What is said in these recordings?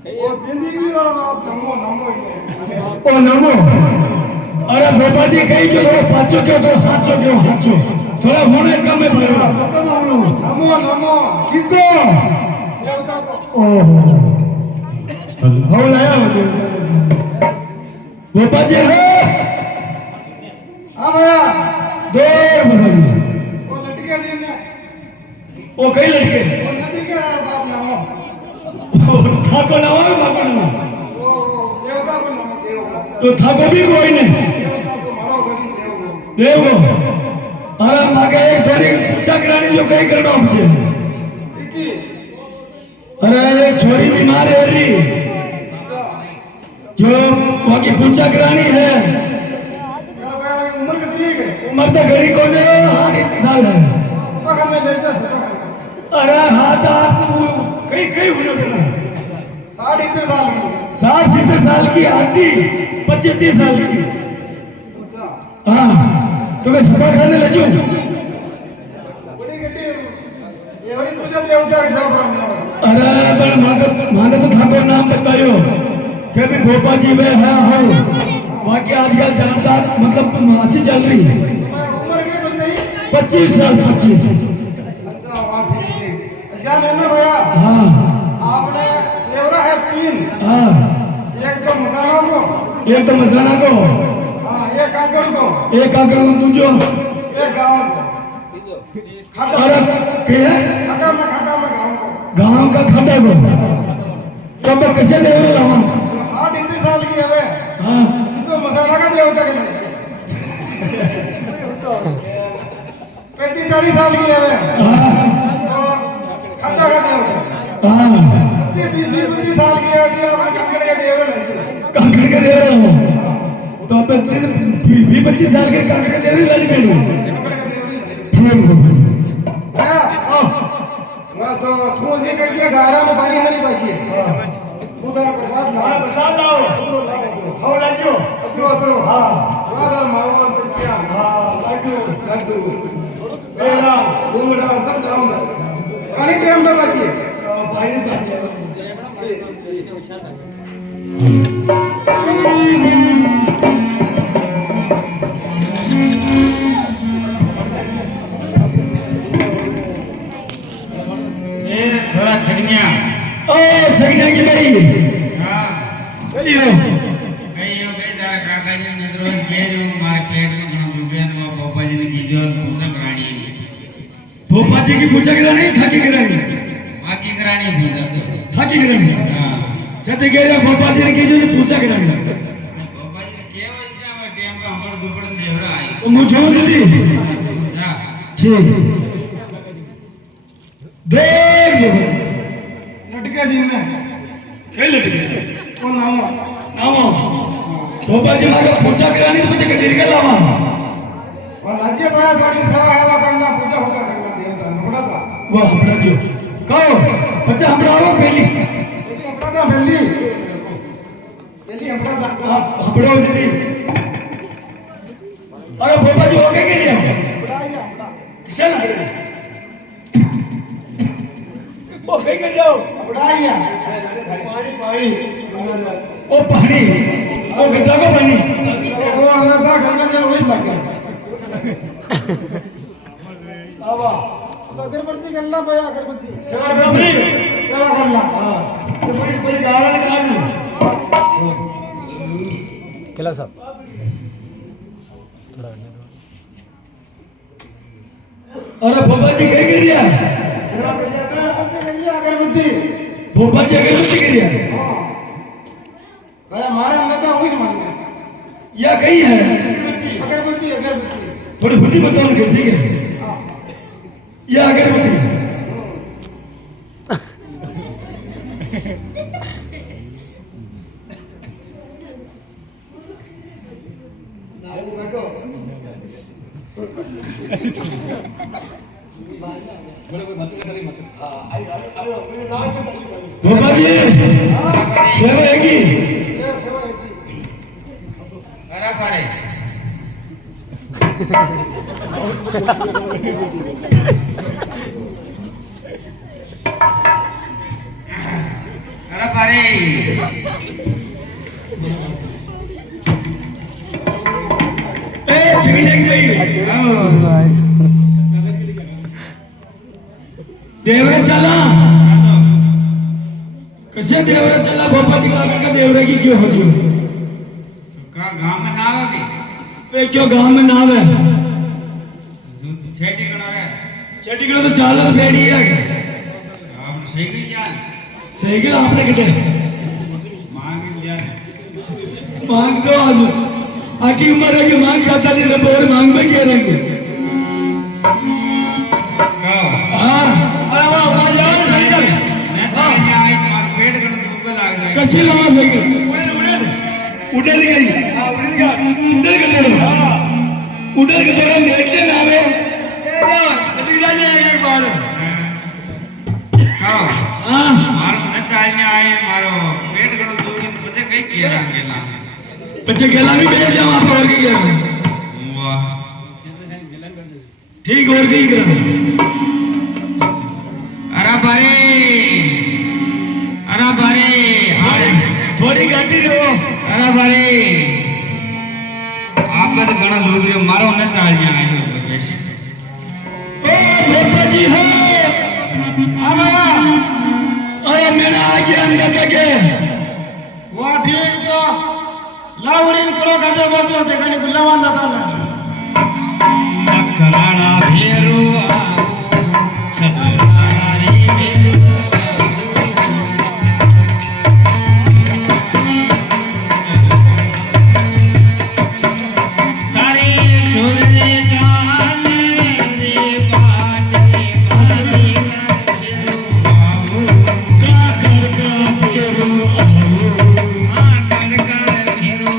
वो जिंदगी वाला बाप नमो नमो ओ नमो अरे बाबा जी कहीं जो थोड़ा पाँचों क्यों तो हाथों थोड़ा होने कम है भाई नमो नमो किको देवता को ओहो हो लाया हो बाबा जी है हाँ भैया देर बनाई वो लटके जी ने ओ कहीं लटके वो नदी के बाप नमो थाको नवा माको नवा वो देवता को नमो देवता तो थाको भी कोई नहीं देवता को मारो थोड़ी देव देव को अरे मागे एक थोड़ी पूछा करानी जो कहीं करना मुझे इकी अरे एक छोरी बीमार है री अच्छा जो वहाँ की पूछा करानी है कर भैया उम्र कितनी है उम्र तो घड़ी को ने हाँ कितनी साल है सपा का में ले जा सपा का अरे हाथ कहीं कहीं होने देना 60 साल की 60-70 साल की आधी 25-30 साल की अच्छा हाँ तुम्हें सपा खाने ले जाऊं बड़ी गड्डी ये वाली तुझे देवता के जवाब करने अरे पर माने तो ठाकुर नाम बतायो कि भी भोपा जी वे है हो वहाँ की आजकल चलता मतलब अच्छी चल रही है उम्र के बंदे ही 25 साल 25 अच्छा वाह ठीक है अच्छा है ना भैया हाँ आपने देवरा है 3 हाँ एक तो मसालों को एक तो मसलाना को हाँ एक काकड़ को एक आकर दूजो एक गांव को खड्डा अरे क्या है खड्डा में गांव को गांव का खड्डा को तब कैसे दे लावा 60 साल की है वे हाँ तो मसाला का देवता के नहीं 35-40 साल की है वे तो खड्डा का देवता हाँ 25 साल की है तो अपने कंकड़ के देवता नहीं कांकड़ के दे रहा हूँ तो अब 20-25 साल के कांकड़ के दे रही लाली बेलू कंकड़ के देवता नहीं ठीक है भैया वह तो तू से करके गारा में पानी हाली बाकी है उधर प्रसाद ला प्रसाद लाओ खाओ लाजियो अतरो हाँ वादल मावा तो क्या हाँ लड्डू पेड़ा घूंगड़ा सब लाऊंगा पानी टाइम में बाकी है पानी बाकी थोड़ा छगनिया ओ छक जाएगी भाई हाँ चलियो कई हो गई तारा काका जी ने रोज गेरू मारे पेट में घणो दुखे न पापा जी ने कीजो पूछा करानी भोपा जी की पूछा करानी थाकी करानी बाकी करानी पूछा तो थाकी करानी हाँ कहते कह रहा भोपा जी ने की जो पूछा करानी पापा जी ने केवल जा टाइम का हमर दुपड़न देवरा आई तो मुझे दीदी जा ठीक देख भोपा जी लटके जी ने कहीं लट गए वो नामो नामो भोपा जी मां का पूछा करानी तो मुझे कदीर का लावा और राज्य पाया थोड़ी सेवा हेवा करना पूजा होता करना देवता नबड़ा था वो हपड़ा जो कहो बच्चा हपड़ा हो पहली पहली अपना था पहली अपना था हपड़ा हो दीदी अरे भोपा जी हो के लिए किसे ना ओ कहीं के जाओ अपड़ाइया ओ पानी ओ गड्ढा को पानी वो हमें था घर में चल वही लग गया अब अगरबत्ती करना भैया अगरबत्ती सेवा करनी सेवा करना हां से पूरी गारण काटू खिला साहब अरे भोपा जी कहीं के दिया सेवा करना अगरबत्ती भोपा जी अगरबत्ती के दिया भैया हमारे अंदर था वही मानते या कहीं है अगरबत्ती अगरबत्ती थोड़ी बुद्धि बताओ कैसी है या अगरबत्ती भोपा जी सेवा है की ये सेवा है की करा पारे करा पारे बारे ए छिगनेक भाई देवरे चला कसे देवरे चला भोपाजी काका का देवरे की क्यों होती हो का गांव में ना आवे वे क्यों गांव में नाव है छेटी गणा रे चटीगढ़ तो चालत रेडी है आप सही गई यार साइकिल आपने किटे मांग यार मांग तो आज आकी उम्र है कि मांग खाता नहीं रहे और मांग में क्या रहेंगे का हाँ अरे वाह वाह जाओ साइकिल मैं तो नहीं आई मार पेट गण धूप लाग जाए कसी लगा साइकिल उड़े गई हाँ उड़े गया उड़े के थोड़ा लेट के ना आवे जल्दी जाने आएगा एक बार का हाँ मारो न चालने आए मारो पेट गण धूप मुझे कई केरा केला बच्चे गेला भी बैठ जाओ आप और की करें वाह ठीक और की करें अरे बारे आए थोड़ी गाड़ी रहो अरे बारे आप तो घना लोग रे मारो न चालने आए हो बस ओ भोपा जी है हाँ बाबा अरे मेरा आ गया अंदर के वाह ठीक जो लावरीन करो गाजो बाजो ते कनी गुलामान दाता ना अखराड़ा भेरू छतराड़ा रे भेरू तारे छोरे जान रे बात रे बारी भेरू आओ का कर का भेरू आओ कर का भेरू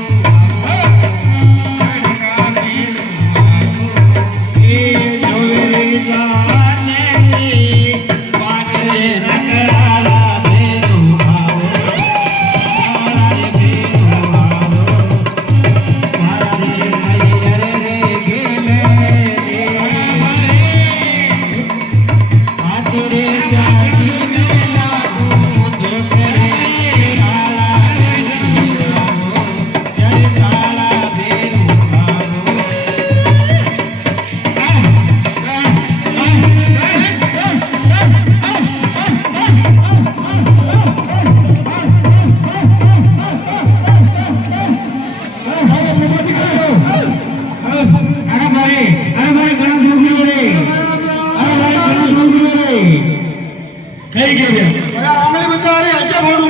कहीं के गया भैया आंगली में तो अरे अच्छा बोलूं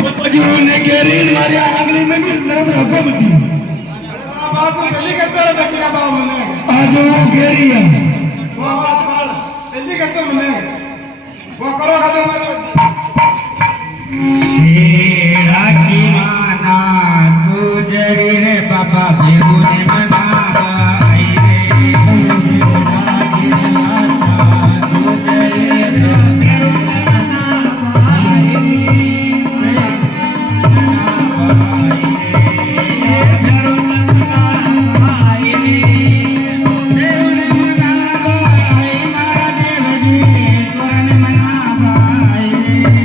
भोपा जी ने केरी मारे आगली में भी दर्द रखो मती बात तो पहली करते रहे बेटी का बाप मैंने आज वो केरी है वो बात बाल पहली करते मैंने वो करो खाते मैं तेरा की माना गुजरी रे पापा भेरू ने मना आई रे तेरा की लाचा गुजरी रे भेरू ने मना आई रे भेरू ने मना आई रे भेरू ने मना आई मारा देवजी तोरा ने मना आई रे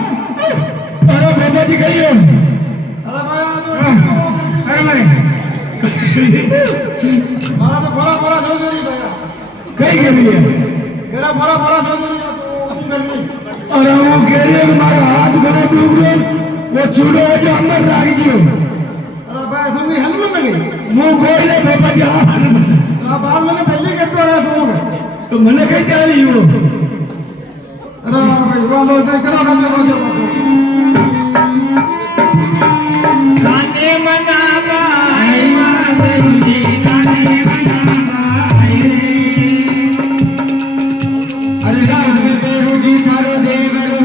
अरे भोपा जी कही हो अरे भाई अरे भाई मारा तो बड़ा बड़ा जो जोरी भैया कहीं के लिए मेरा बड़ा बड़ा जो जोरी तो कर ली अरे वो केरी है मारा हाथ गड़ा डूब गए वो चूड़ो है जो अंदर राग जी हो अरे भाई तुम हल में गई मुंह कोई नहीं भोपा जी हाँ बाप मैंने पहली करते रहा तुम तो मैंने कही जा रही हो अरे भाई वो लो दे करो खाते बाजो बाजो काने मना बाई मारा बेरुजी काने मना बाई रे अरे राम बेरुजी थारो देवरो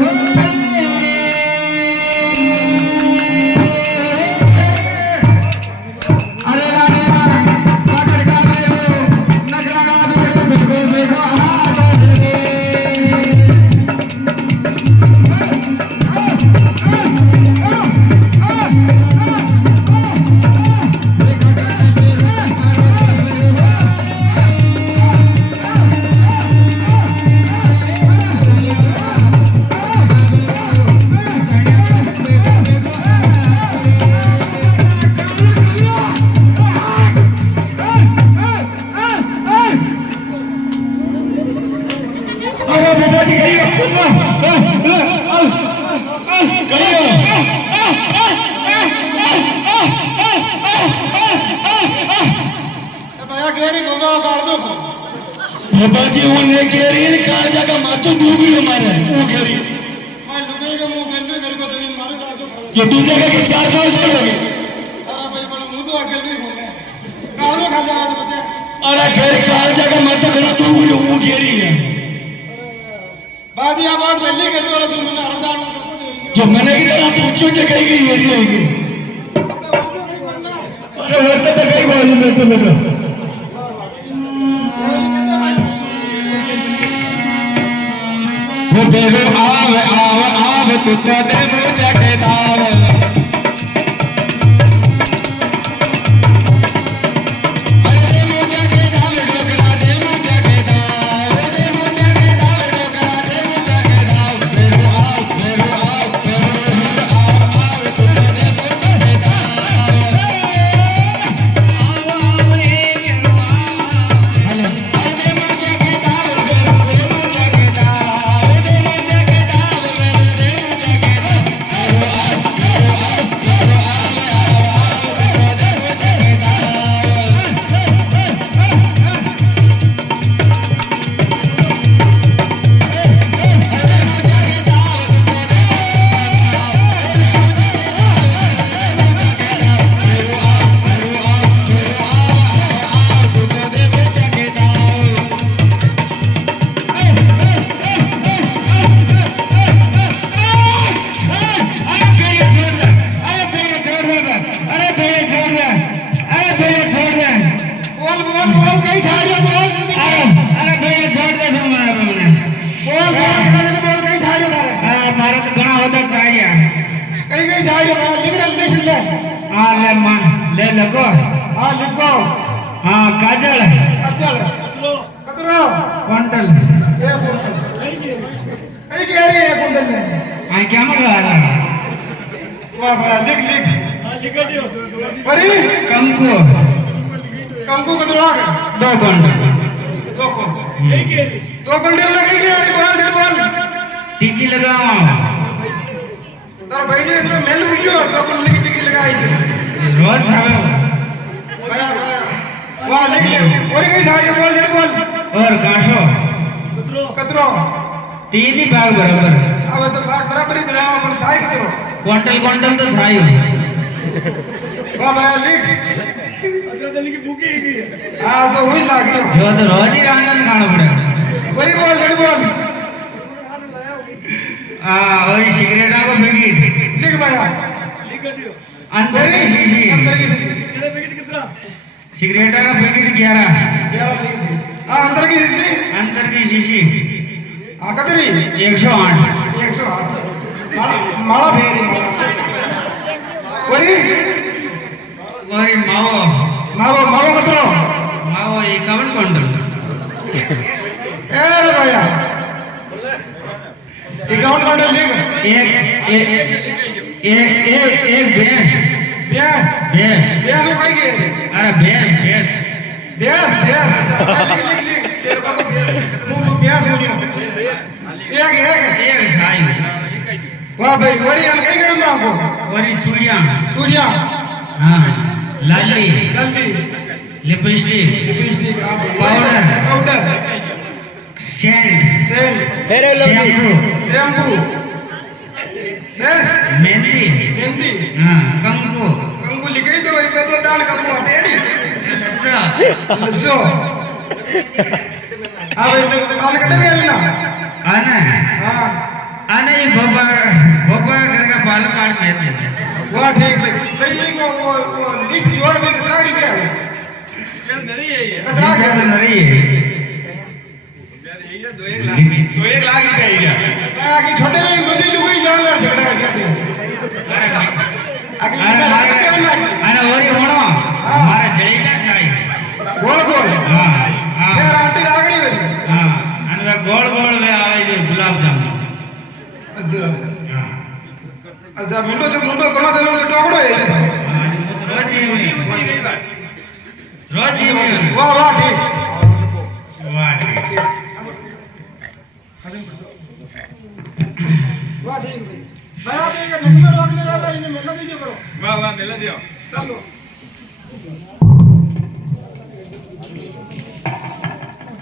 केरी ने काल जाका मातो दूगी हमारे वो केरी मैं लुगाई का मुंह गल्लू घर को जमीन मारे काट दो जो दूसरे का के 4-5 साल हो गए अरे भाई बड़ा मुंह तो अकेले ही घूमने काल में खा जाएगा तो बच्चा अरे केरी काल जाका मातो खाना दूगी वो केरी है बात या बात पहले के तो तुम मैंने हरदार जो मैंने की तरह पूछो जे कहीं गई ये होगी अरे वर्त पे कहीं बोल में तो लगा वो बेलो आव तू तो दे मुझे के दाव अरे मुझे के दाव डोकरा दे मुझे के दाव दे मुझे के दाव डोकरा दे मुझे के दाव बेलो आव तू तो दे मुझे के दाव ले लको हाँ लिखो हाँ काजल अचल कतरो क्वांटल ये कुंटल कई के रही है कुंटल में आई क्या मगला वाह वाह लिख लिख लिख दियो परी कंकु कतरो 2 क्वांटल 2 कुंटल ठीक है 2 कुंटल लगी के यार बोल टिकी लगाओ तारा भाई जी इसमें मेल बुलियो 2 कुंटल की टिकी लगाई थी रोज छावे भैया वाह लिख ले और कई सारे बोल और काशो कतरो 3 ही भाग बराबर अब तो भाग बराबर ही दिलाओ अपन थाई कतरो क्वांटल तो छाई वाह भैया लिख अच्छा दिल्ली की बुकी है हां तो वही लाग रही जो तो रोज ही आनंद खाना पड़े वही बोल और सिगरेटा को पैकेट लिख भैया लिख दियो अंदर की शीशी अंदर की कितने पैकेट कितना सिगरेटा का पैकेट 11 11 लिख दे हां अंदर की शीशी अंदर की शीशी हां कतरी 108 माला भेरी वही और मावो कतरो 51 क्वांटल ए भैया 51 क्वांटल लिख एक भैंस ब्यास हो गई है अरे भैंस ब्यास लिख तेरे को मुंह ब्यास हो गया एक छाई वाह भाई वरी अन कई गण में आपको और चूड़िया हाँ लाली लिपस्टिक पाउडर सेंट शैम्पू बस मेहंदी हाँ कंकु लिखाई दो वही तो दान कंकु हटेड़ी अच्छा लज्जो हाँ भाई काल कटे में लेना आना हाँ ये बाबा घर का बाल काट में वाह ठीक है भाई वो लिस्ट जोड़ में कितना रुपया है नहीं है ये कितना नहीं है 2 लाख रुपया ही आगे छोटे में मुझे लोग ही जान लड़ झगड़ा क्या दे आगे अरे और ये होना हमारा जड़ेगा चाहिए गोल हाँ यार आंटी आ गई मेरी हाँ अरे गोल वे आवे जो गुलाब जामुन अच्छा मुंडो कोना देलो जो टोकड़ो है रोज ही वाह ठीक वाह ठीक वाह ठीक भाई आप एक नंबर रोक दे रहा है इन्हें मिलना दीजिए करो वाह मिला दियो